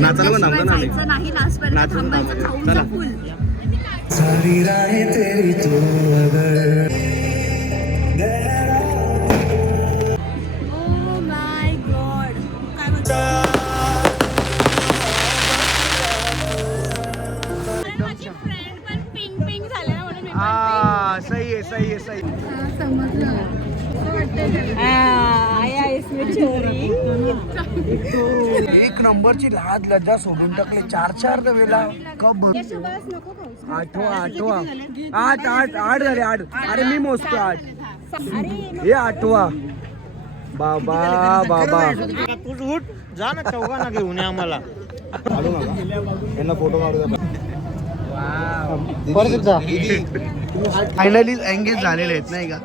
नाचायला पण थांबलो ना आम्ही. जायचं नाही लास्ट पर्यंत थांबायचं खाऊन फुल. सारी राहें तेरी तू अगर ओ माय गॉड काय म्हणतो माझी फ्रेंड पण पिंक पिंक झाले ना म्हणून मी हा सही आहे सही आहे सही. समजलं आया इसमें चोरी. एक नंबरची लाज लज्जा सोडून टाकले. 4 वेळेला कब आठवा 8 झाले 8. अरे मी मोजतो 8. हे 8वा. बाबा बाबा तू उठ जा ना चौघांना घेऊन ये आम्हाला. यांना फोटो काढू. फायनली एंगेज झालेले आहेत नाही का.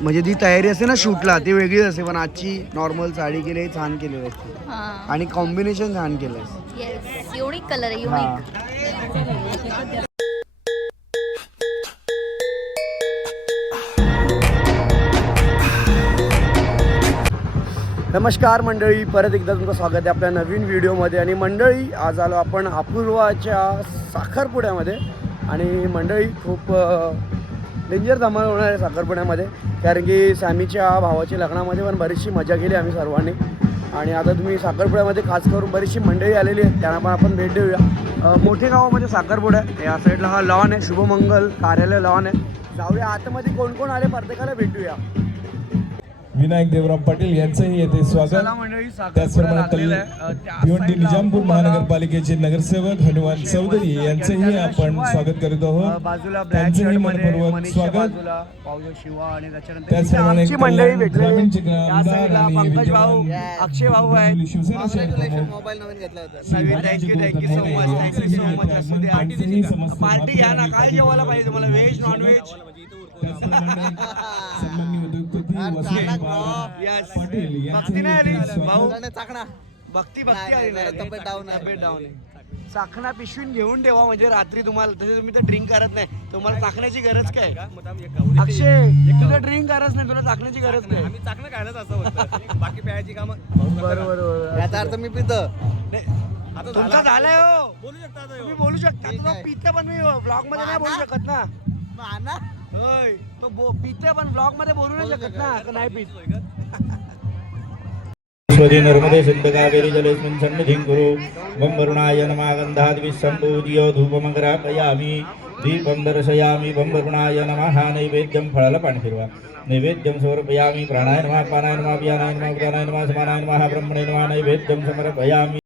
म्हणजे जी तयारी असते ना शूटला ती वेगळीच असते, पण आजची नॉर्मल साडी केली छान केलेली असते आणि कॉम्बिनेशन छान केलंय. येस युनिक कलर आहे युनिक. नमस्कार मंडळी, परत एकदा तुमचं स्वागत आहे आपल्या नवीन व्हिडिओमध्ये. आणि मंडळी आज आलो आपण अपूर्वाच्या साखरपुड्यामध्ये. आणि मंडळी खूप डेंजर धमाल होणार आहे साखरपुड्यामध्ये, कारण की सॅमीच्या भावाच्या लग्नामध्ये पण बरीचशी मजा केली आम्ही सर्वांनी. आणि आता तुम्ही साखरपुड्यामध्ये खास करून बरीचशी मंडळी आलेली आहेत, त्यांना पण आपण भेट देऊया. मोठे गावामध्ये साखरपुडा आहे. या साईडला हा लॉन आहे, शुभमंगल कार्यालय लॉन आहे. जाऊया आतमध्ये कोण कोण आले प्रत्येकाला भेटूया. विनायक देवराव पाटील यांचंही येथे स्वागत. त्याचप्रमाणे भिवंडी निजामपूर महानगरपालिकेचे नगरसेवक हनुमान चौधरी यांचंही आपण स्वागत करीत आहोत. त्यांचंही मनपूर्वक स्वागत. त्याचप्रमाणे ग्रामीणचे आमदार आणि विद्यमान अक्षय भाऊ आहे. शिवसेना पार्टी घ्या ना, काय जेवायला पाहिजे तुम्हाला, व्हेज नॉन व्हेज. भक्ती चाकणा पिशवीन घेऊन ठेवा, म्हणजे रात्री तुम्हाला तसे तुम्ही तर ड्रिंक करत नाही, तुम्हाला चाकण्याची गरज काय. अक्षय तुला ड्रिंक करत नाही, तुला चाकण्याची गरज नाही. आम्ही चाकणं खायलाच असं बाकी प्यायची कामं. बरोबर याचा अर्थ मी पितो. आता तुमचा झालाय हो, बोलू शकता तुम्ही बोलू शकता. पिता पण मी ब्लॉग मध्ये नाही बोलू शकत ना. होय तो पिते पण ब्लॉग मध्ये बोलू नाही शकत ना, नाही पित. नर्मदे सिंध कावेरी जलेस्मिन् सन्निधिं कुरु. वं वरुणाय नमः गन्धाद्विसम्पूज्य धूपमग्रापयामि दीपं दर्शयामि. वं वरुणाय नमः. नैवेद्यं फळाला पाणी फिरवा. नैवेद्यं समर्पयामि. प्राणाय नमः, पानाय नमः, व्यानाय नमः, उदानाय नमः, समानाय नमः, ब्रह्मणे नमः. नैवेद्यं समर्पयामि.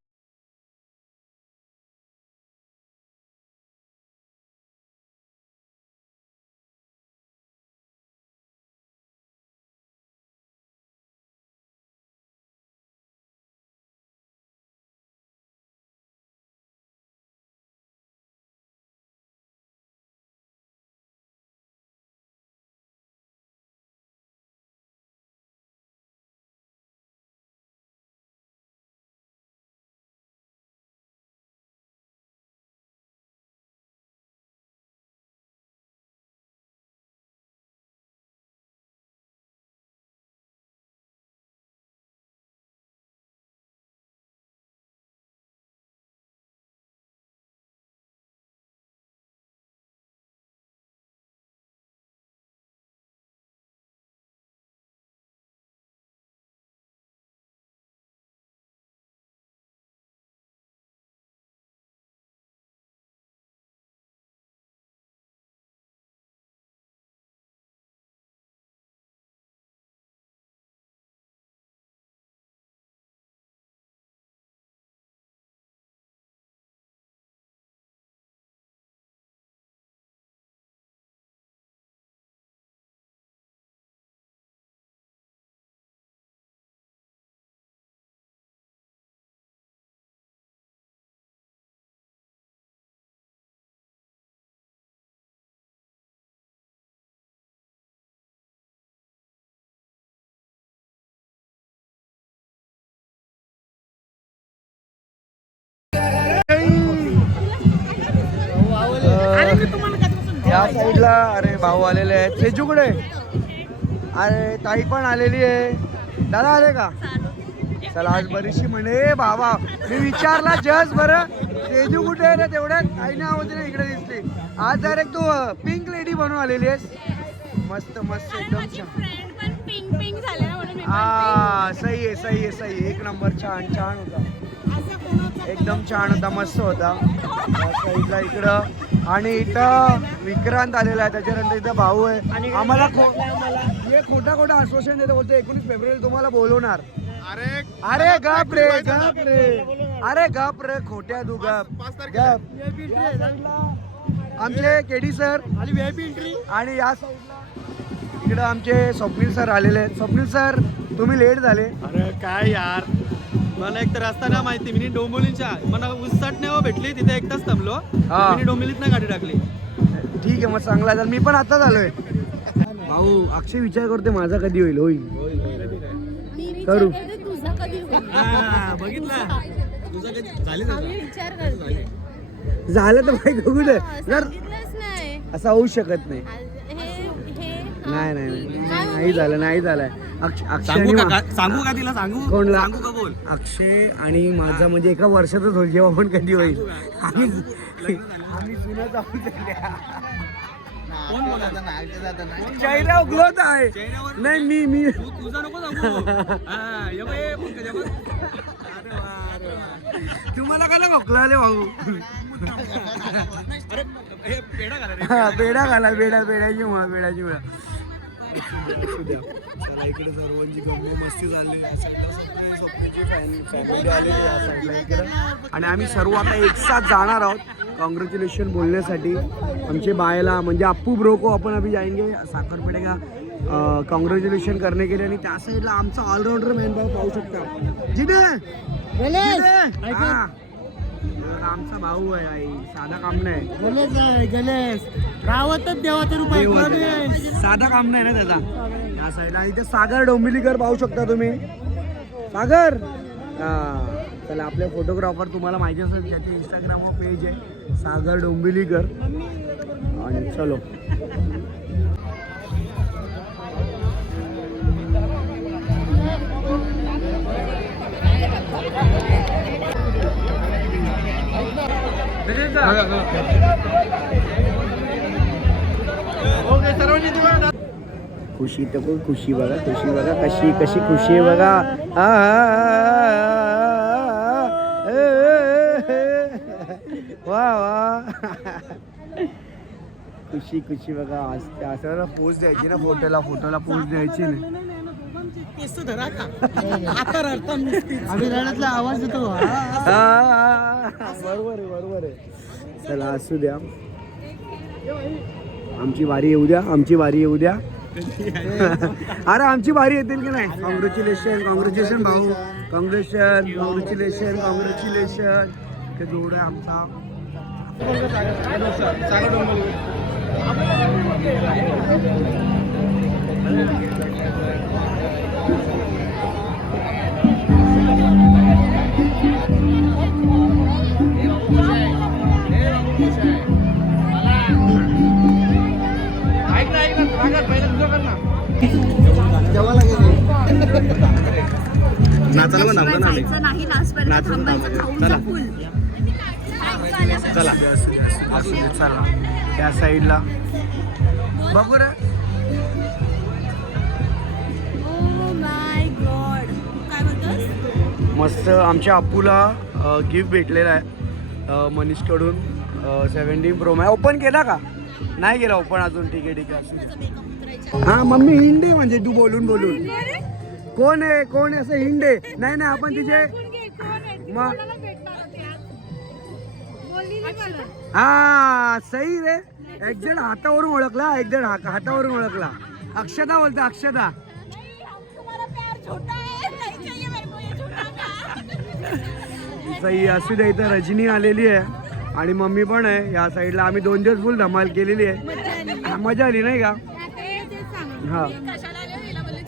या साईडला अरे भाऊ आलेले आहेत. सेजूकडे अरे ताई पण आलेली आहे. दादा आले का. चला आज बरीचशी म्हणे बाबा मी विचारला जस्ट बरं तेजू कुठे आहे ना तेवढ्यात काही नाव होती ना इकडे दिसली. आज डायरेक्ट तू पिंक लेडी बनून आलेली आहेस. मस्त मस्त एकदम छान. पिंक पिंक झाले ना म्हणून हा सही आहे सही आहे सही आहे. एक नंबर छान छान होता एकदम छान होता मस्त होता. साईडला इकडं आणि इथं विक्रांत आलेला आहे त्याच्यानंतर इथं भाऊ आहे. आम्हाला हे खोटा खोटा आश्वासन देतो बोलतो 19 फेब्रुवारी तुम्हाला बोलवणार. अरे गप रे गप रे अरे गप रे खोट्या तू गप गप. आमचे केडी सर आणि या साईडला इकडं आमचे स्वप्नील सर आलेले आहेत. स्वप्नील सर तुम्ही लेट झाले. अरे काय यार मला एक तर रस्ता ना माहिती मी डोंबिवलीच्या मला उसट नाही भेटली तिथे एक तास थांबलो. मी डोंबिवलीत नाही गाडी टाकली. ठीक आहे मग चांगला झाला. मी पण आताच आलोय. भाऊ अक्षय विचार करते माझा कधी होईल. होईल करू. तुझा कधी होईल? बघितलं तुझं कधी झाली आम्ही विचार करते. झालं तर माहिती कुठे जर सांगितलंच नाही. असं होऊ शकत नाही. हे नाही झालं नाही झालंय. सांगू का तिला सांगू कोणला सांगू का बोल. अक्षय आणि माझा म्हणजे एका वर्षातच होईल जेव्हा पण कधी होईल. आम्ही जुनच आहोत. कोण बोलायचं नाही चेहरा उगलत आहे. नाही मी तुझा नको सांगू. तुम्हाला का खोकला आले भाऊ. बेडा घाला बेडाची मुळा. चला इकडे सर्वांची गप्पा मस्ती झाली. आणि आम्ही सर्व आता एक साथ जाणार आहोत कॉंग्रॅच्युलेशन बोलण्यासाठी. आमचे बायला म्हणजे अप्पू ब्रो को आपण अभी जाएंगे साखरपेटे का कॉंग्रॅच्युलेशन करने के लिए. आणि त्या साईडला आमचा ऑलराऊंडर मॅन भाऊ पाहू शकता जिथे आमचा भाऊ आहे. आई साधा काम नाही. गणेश रावतच देवाचं रूप आहे. साधा काम नाही ना त्याचा. या साईडला आणि इथे सागर डोंबिवलीकर पाहू शकता तुम्ही. सागर चला आपले फोटोग्राफर तुम्हाला माहिती असेल त्याचे इंस्टाग्रामवर पेज आहे सागर डोंबिवलीकर. आणि चलो खुशी तर खुशी बघा कशी कशी खुशी आहे बघा. वा वा खुशी बघा. असं पोच द्यायची ना फोटोला पोच द्यायची नाही. आवाज येतो. बरोबर आहे. चला असू द्या आमची वारी येऊ द्या. अरे आमची बारी येतील की नाही. कॉंग्रॅच्युलेशन भाऊ. कॉंग्रॅच्युलेशन ते जोड आहे आमचा. नाचायला पण थांबतो ना आम्ही. जायचं नाही लास्टपर्यंत थांबायचं खाऊन फुल. चला त्या साईडला बघू रे. Oh my God. काय बोलतोस? मस्त आमच्या अप्पूला गिफ्ट भेटलेला आहे मनीषकडून 17 Pro Max. ओपन केला का नाही केला ओपन अजून. ठीक आहे. हा मम्मी हिंड आहे म्हणजे तू बोलून कोण आहे असं हिंड आहे. नाही आपण तिचे हा सही रे. एक जण हातावरून ओळखला एक जण हातावरून ओळखला. अक्षता बोलतो अक्षता. सही असू दे. इथं रजनी आलेली आहे आणि मम्मी पण आहे या साईडला. आम्ही 2 दिवस फुल धमाल केलेली आहे. मजा आली नाही का. हा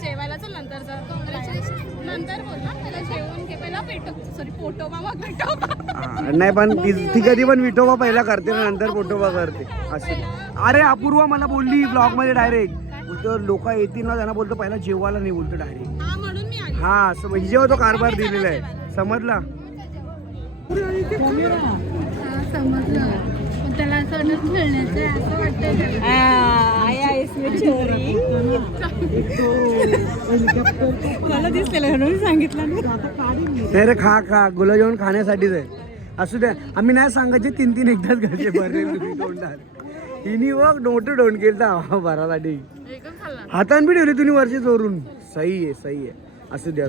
जेवायला चल नंतर बोलला त्याला जेवण घे पहिला पोटोबा मग विठोबा. नाही पण ती कधी पण विठोबा पहिला करते ना नंतर पोटोबा करते असे. अरे अपूर्वा मला बोलली ब्लॉग मध्ये डायरेक्ट बोलतो लोक येतील ना त्यांना बोलतो पहिला जेवायला नाही बोलतो डायरेक्ट. हा म्हणून मी आले. हा हिजेवर तो कारभार दिलेला आहे, समजला? समजलं. त्याला असं वाटत खेळण्याचं आहे, असं वाटतं. आया इसमें चोरी. मला दिसलेलं म्हणून सांगितलं ना. ते रे खा गुलाबजामुन खाण्यासाठीच आहे. असू द्या, आम्ही नाही सांगायचे 3 एकदाच घरचे भरले तोंडात. हिनी बघ नोट डोन केलं भरासाठी, हातान बी ठेवली तुम्ही वरचे चोरून. सही आहे. असू द्या.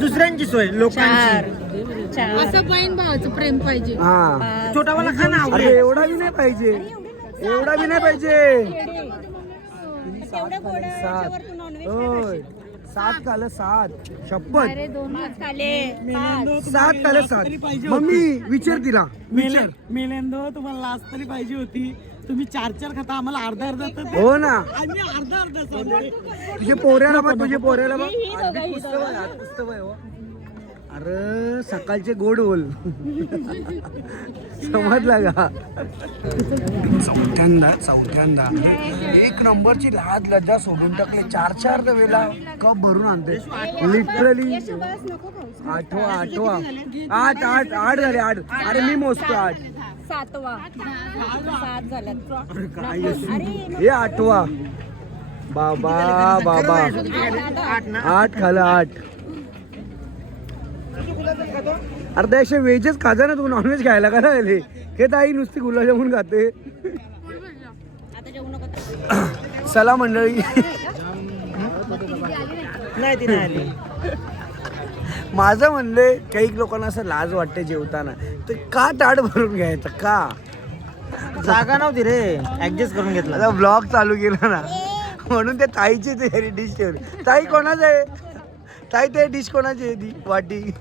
दुसऱ्यांची सोय लोकांची. असं बहीण भावाचं प्रेम पाहिजे. हा छोटावाला खाना अरे एवढा बी नाही पाहिजे. होय 7 खाल्लं 7 शपथ. अरे 2 खाले. 7 खाल्लं 7. मम्मी विचार तिला, विचार. मेलेंदो तुम्हाला लाच तरी पाहिजे होती. तुम्ही 4 खाता, आम्हाला अर्धा हो ना. आम्ही अर्धा तुझ्या पोऱ्याला बघ. पुस्तक आहे हो. अरे सकाळचे गोड बोल. समजला का? चौथ्यांदा 1 नंबरची लाज लज्जा सोडून टाकले. 4 वेळेला कप भरून आणते लिटरली. 8 झाले 8. अरे मी मोजतो 8. 7वा 7 झाल्यात. हे 8वा. बाबा 8 खाल्लं 8. अर्धा असे व्हेजच खाजा ना, तू नॉनव्हेज खायला का राहिले? हे ताई नुसती गुलाबजामुन खाते. चला मंडळी, नाही ती नाही आली. माझं म्हणले काही लोकांना असं लाज वाटते जेवताना, तर का ताट भरून घ्यायचं का? जागा नव्हती रे, ऍडजस्ट करून घेतला. आता ब्लॉग चालू केला ना, म्हणून ते ताईची तयारी डिश ठेवली. ताई कोणाचं आहे? ताई ते डिश कोणाची आहे ती वाटी?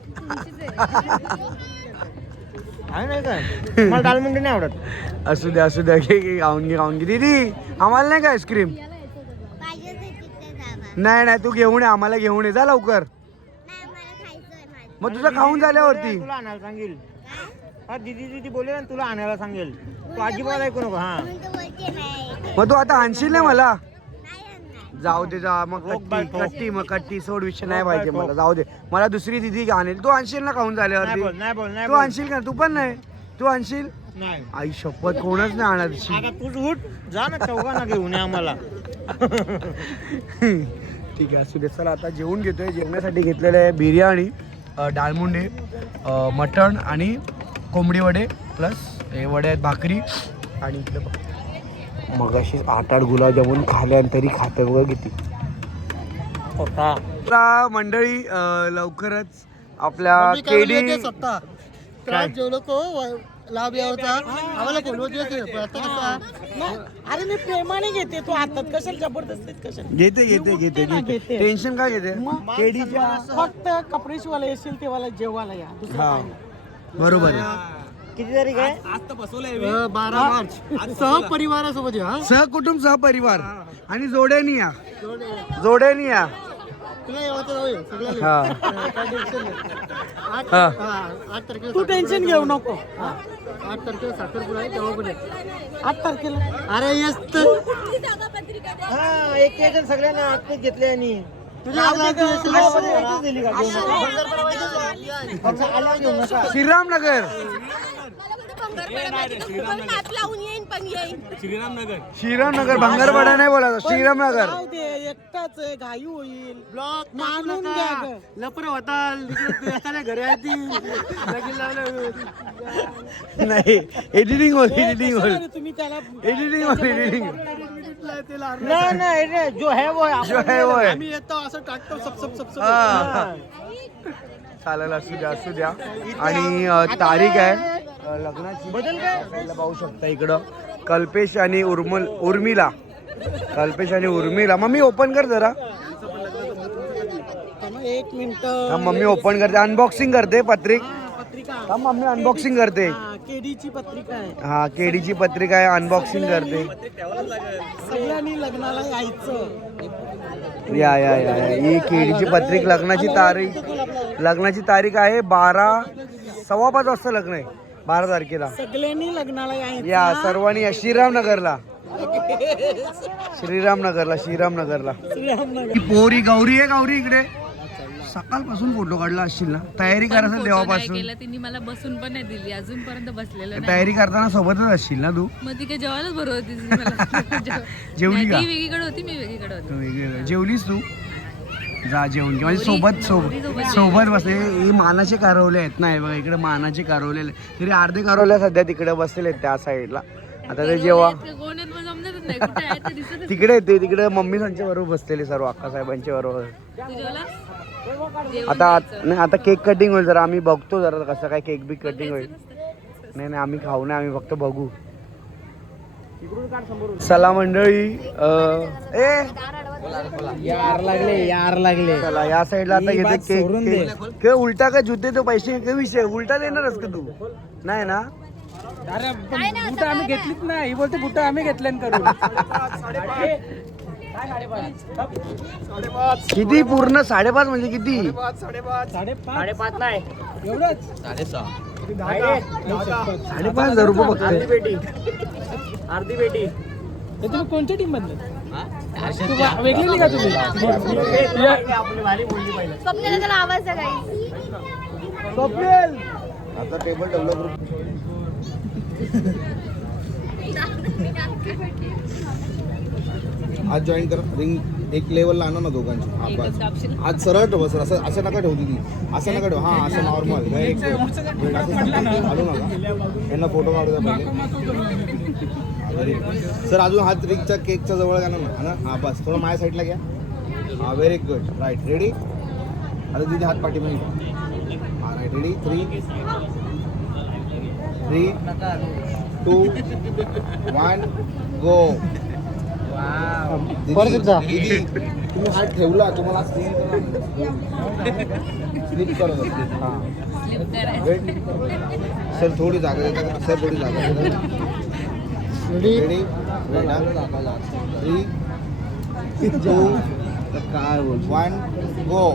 आहे नाही काय, मला दालमुंडी नाही आवडत. असू द्या घे खाऊन घे. दीदी आम्हाला नाही का आईस्क्रीम? नाही तू घेऊन ये, आम्हाला घेऊन ये जा लवकर. मग तुझं खाऊन झाल्यावरती तुला आणायला सांगेल. दीदी बोले ना तुला आणायला सांगेल. तू अजिबात ऐकू नको. हा मग तू आता आणशील ना मला? जाऊ दे जा मग. कट्टी सोड, विषय नाही पाहिजे मला. जाऊ दे, मला दुसरी दिदी आणेल. तू आणशील ना खाऊन झाल्यावरती? नाही तू आणशील का? तू पण नाही, तू आणशील? नाही. आई शपथ कोणच नाही आणत. आता तूच उठ जा ना, चौघांना घेऊन ये आम्हाला. ठीक आहे असू दे. चला आता जेवून घेतोय. जेवणासाठी घेतलेलं आहे बिर्याणी, डाळमुंडे, मटण आणि कोंबडी वडे प्लस हे वडे आहेत, भाकरी. आणि इकडे मग अशी 8 गुलाबजामुन खाल्यानंतरी खाते बघा किती. आता मंडळी लवकरच आपल्या केडी जेवलो को लाभ यावचा आम्हाला अरे मी प्रेमाने घेते, तू हातात कशाला जबरदस्तीत कशाला घेते. टेन्शन काय घेते? केडीच्या फक्त कपडे शिवायला येशील तेव्हा जेवायला या. हा बरोबर आहे. किती तारीख आहे? आज तर बसवलंय 12 मार्च. सहपरिवारासोबत या. सहकुटुंब सहपरिवार आणि जोड्यानी या. तू टेन्शन घेऊ नको. 8 तारखेला साखरपुडा आहे, तेव्हा पण 8 तारखेला. अरे येस हा एक सगळ्यांना आत्मीत घेतले. आणि श्रीरामनगर भंगारवाडा नाही बोला, श्रीरामनगर. एकटाच घाई होईल. ब्लॉक मानून घ्या. लपर होता घरी नाही. एडिटिंग होईल तुम्ही त्याला एडिटिंग नाही जो है वो है. आम्ही येतो असं टाकतो सब चालेल. असू द्या. आणि तारीख आहे लग्नाची, बदल काय पाहू शकता इकडं. कल्पेश आणि उर्मिला. मम्मी ओपन कर जरा. 1 मिनिट. मम्मी ओपन करते, अनबॉक्सिंग करते पत्रिका. मम्मी अनबॉक्सिंग करते. केडीची पत्रिका आहे. हा केडीची पत्रिका आहे, अनबॉक्सिंग करते. सगळ्यांनी लग्नाला यायचं. या ही केडीची पत्रिका. लग्नाची तारीख आहे 5:15 वाजता लग्न आहे. 12 तारखेला. सगळ्यांनी लग्नाला यायचं. या सर्वांनी या श्रीरामनगरला. श्रीरामनगरला ही पोरी गौरी आहे. गौरी इकडे सकाळपासून फोटो काढला असशील ना, तयारी करायचं देवापासून. केलं तिने मला बसून पण नाही दिली, अजूनपर्यंत बसलेलं नाही. तयारी करताना सोबतच असशील ना तू. मग ती काय जेवायलाच बरोबर होती तिने मला. जेवली का? ती वेगळीकडे होती, मी वेगळीकडे होती. तू वेगळं जेवलीस तू? जा जेवण घे. म्हणजे सोबत बसले. हे मानाचे कारवले आहेत ना, हे बघा इकडे मानाचे कारवले. तरी अर्धे कारवले सध्या तिकडे बसलेले आहेत त्या साईडला. आता ते जेव्हा कोण आहेत मला समजतच नाही, कुठे आहे ते दिसतच तिकडे येते, तिकडे मम्मी त्यांच्या बरोबर बसलेले सर्व, अक्कासाहेबांच्या बरोबर. नाही. तू जेवलास? आता आता केक कटिंग होईल जरा, आम्ही बघतो जरा कसं काय केक बी कटिंग होईल. नाही आम्ही खाऊ नाही, आम्ही फक्त बघू. चला मंडळी, यार लागले चला या साईडला आता घेते केक. उलटा का जुते तो पैसे काय विषय, उलटा देणारच का तू? नाही ना. अरे बुट आम्ही घेतलीच नाही, ही बोलते बुट आम्ही घेतले करून. किती पूर्ण 5.5 म्हणजे किती? 5.5 नाही एवढंच. 5,500 रुपये फक्त. अर्धी पेटी. तुम्ही कोणत्या टीम मधले? वेगळी नाही का तुम्ही? स्वप्नाला त्याला आवाज द्या काही. आता टेबल डेव्हलप आज जॉईन कर. रिंग एक लेवलला आणा ना दोघांची. हा बस. आज सरळ ठेव सर, असं असं नका ठेवू दिदी, असं नका ठेव. हा असं नॉर्मल घालू नका. यांना फोटो काढू द्या पहिले. सर अजून हात रिंगच्या केकच्या जवळ घ्या ना. हा बस, थोडं माझ्या साईडला घ्या. हा व्हेरी गुड. Right ready. आता दिदी हात पाठी मध्ये. हा राईट रेडी. 3 2 1 गो. दीदी तुम्ही हात ठेवला, तुम्हाला स्लिप करत असते. हां वेट सर, थोडी जागा देता का सर? थोडी जागा देता. Ready 3 2 1 go.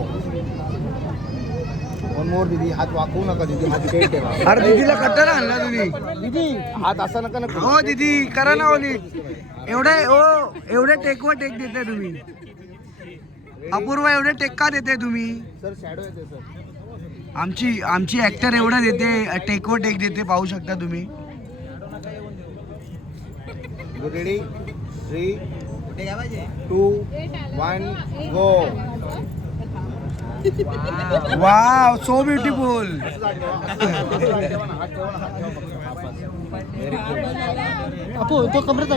One more. दीदी हात वाकवू नका. दीदी हात स्ट्रेट ठेवा. अरे दीदीला कट्टा आणला तुम्ही. दीदी हात असा नका ना. हो दीदी करा ना. एवढे टेकवर टेक देते तुम्ही. अपूर्वा एवढे टेक का देते तुम्ही? सर शॅडो येते सर. आमची ऍक्टर एवढा देते, टेकवर टेक देते, पाहू शकता तुम्ही. Ready 3 2 1 go. Wow so beautiful. तो कमरेत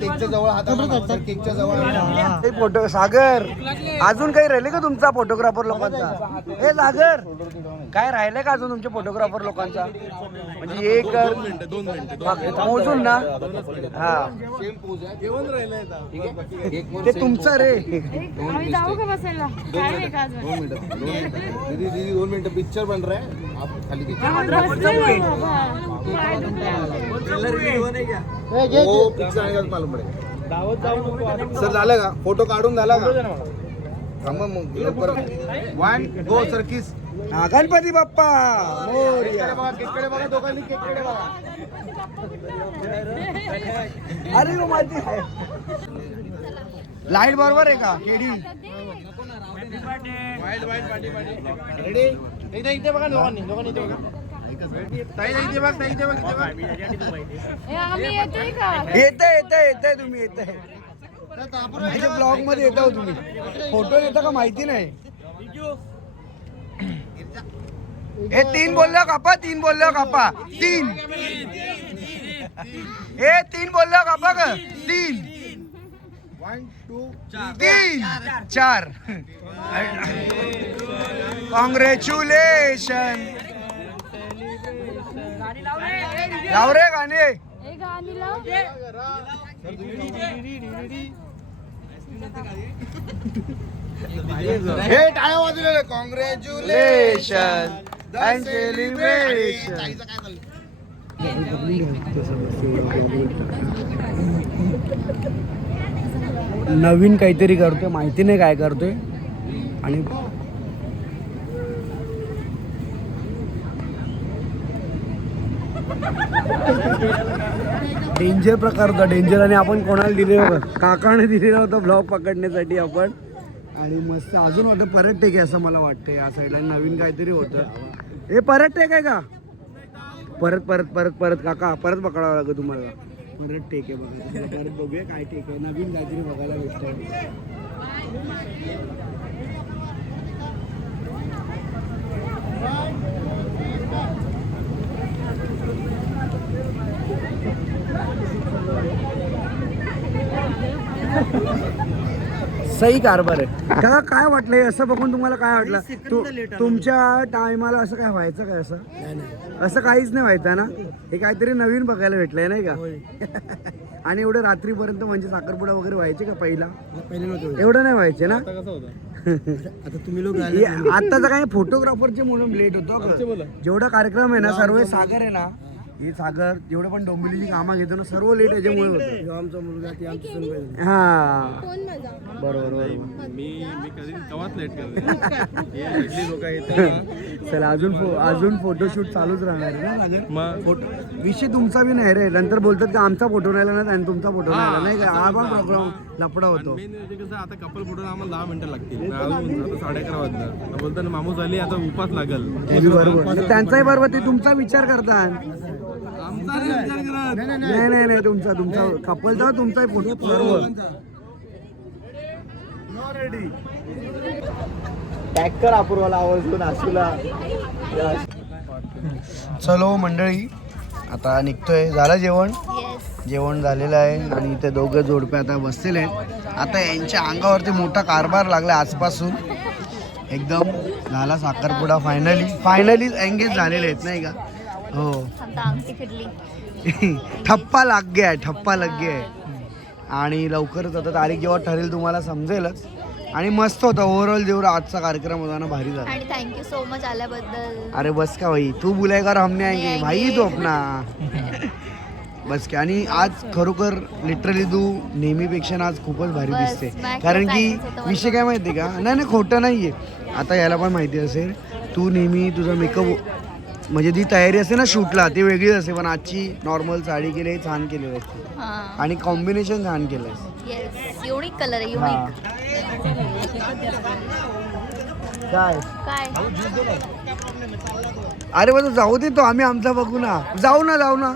केकच्या जवळ हात. केकच्या जवळ फोटो. सागर अजून काही राहिले का तुमचा फोटोग्राफर लोकांचा? हे सागर काय राहिलंय का अजून तुमच्या फोटोग्राफर लोकांचा? म्हणजे एक 2 मिनिटं मोजून ना. हा ते तुमचं रे. आम्ही जाऊ का बसायला? काय नाही का अजून? 2 मिनटं पिक्चर बन रहा है. आप खाली देखिए. वो पिक्चर आएगा तो मालूम पडेगा. सर झालं का? फोटो काढून झाला का? थांबा मग. 1 गो सर. किस. हा, गणपती बाप्पा मोरया. केकडे बघा दोघांनी. केकडे बघा. अरे वो माहिती आहे. लाईट बरोबर आहे का केडी? रेडी. इथे बघा दोघांनी इथे बघा. आम्ही येतोय का? येते तुम्ही येते. ब्लॉग मध्ये येता हो तुम्ही. फोटो देता का माहिती नाही. हे 3 बोललो कापा. 3 बोललो कापा. 3 हे 3 बोललो कापा का? 3 1 2 3 4. कॉंग्रॅच्युलेशन. लाव रे गाणे. हे गाणी लाव. हे टाळ्या वाजवलेले. Congratulation and celebration. नवीन काहीतरी करतोय, माहिती नाही काय करतोय. आणि डेंजर प्रकार होता, डेंजर. आणि आपण कोणाला दिले होतं, काकाने दिलेला होता ब्लॉग पकडण्यासाठी आपण. आणि मस्त अजून वाटतं परत टेक आहे असं मला वाटतं. या साईडला नवीन काहीतरी होतं. हे परत टेक आहे का? परत परत परत परत काका परत पकडावं लागेल तुम्हाला. परत टेक आहे बघा, परत बघूया काय टेक आहे. नवीन काहीतरी बघायला भेटतं. सही कारभार आहे का? काय वाटलं हे असं बघून तुम्हाला? काय वाटलं तुमच्या टायमाला असं काय व्हायचं काय? असं काहीच नाही व्हायचं ना. हे काहीतरी नवीन बघायला भेटलंय नाही का? आणि एवढं रात्रीपर्यंत म्हणजे साखरपुडा वगैरे व्हायचे का? पहिला एवढं नाही व्हायचे ना. आता तुम्ही लोक आताचा काय फोटोग्राफरचे म्हणून लेट होतो. जेवढा कार्यक्रम आहे ना, सर्व सागर आहे ना, हे सागर जेवढे पण डोंबिवलीची कामं घेतो ना, सर्व लेट याच्यामुळे होतं. आमचा मुलगा ती आमची सुनबाई. हा कोण माझा बरोबर बरोबर. मी कधी कवाच लेट करते लोक येतात. चला अजून फोटोशूट चालूच राहणार आहे ना सागर. मग फोटो विषय तुमचा बी नाही रे. नंतर बोलतात का आमचा फोटो नाही आला आणि तुमचा फोटो नाही आला नाही का? हा पण प्रोग्राम लफडा होतो. मेन म्हणजे कसं आता कपल फोटो आम्हाला 10 मिनिटं लागतील. अजून आता 11:30 वाजलं बोलताना मामू झाली आता उपास लागल. हे बी बरोबर. त्यांचाही बरोबर. ते तुमचा विचार करतात. आमचा नाही विचार करत. नाही नाही नाही तुमचा कपलचा तुमचाही फोटो बरोबर. टॅक्कर अपूर्वाला आवर्जून आसूला. चलो मंडळी आता निघतोय. झालं जेवण? जेवण झालेलं आहे. आणि इथे दोघं जोडपे आता बसलेले आहेत. आता यांच्या अंगावरती मोठा कारभार लागला आजपासून. एकदम झाला साखरपुडा. फायनली एंगेज झालेले आहेत नाही का? हो. ठप्पा लग गया. आणि लवकरच आता तारीख जेव्हा ठरेल तुम्हाला समजेलच. आणि मस्त होता ओव्हरऑल. जेवढा आजचा कार्यक्रम होता ना, भारी झाला. आणि थँक्यू सो मच आल्याबद्दल. अरे बस का भाई, तू बुलाएगा और हमने आएंगे भाई, तो अपना बस की. आणि आज खरोखर लिटरली तू नेहमीपेक्षा ना आज खूपच भारी दिसते. कारण की विषय काय माहिती का? नाही खोटं नाहीये. आता याला पण माहिती असेल, तू नेहमी तुझा मेकअप म्हणजे जी तयारी असते ना शूटला ती वेगळीच असते. पण आजची नॉर्मल साडी केली छान केलेली असते. आणि कॉम्बिनेशन छान केलंय. युनिक कलर आहे, युनिक. काय काय अरे बघ जाऊ दे तो, आम्ही आमचा बघू ना. जाऊ ना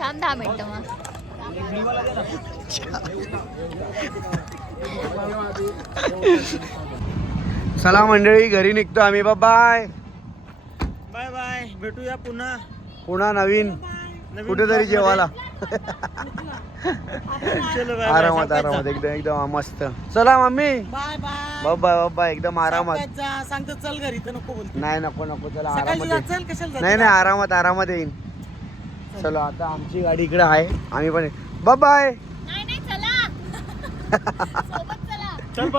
थांब 10 मिनिटं मग. चला मंडळी घरी निघतो आम्ही. Bye bye bye. भेटूया पुन्हा नवीन कुठेतरी जेवायला. आरामात एकदम मस्त. चला मम्मी बाय बाय. बाय एकदम आरामात. सांगतो चल घरी तर नको बोलतो. नाही नको चला आरामात चल कशाला नाही आरामात येईन. चलो आता आमची गाडी इकडे आहे. आम्ही पण बाय. नाही चला.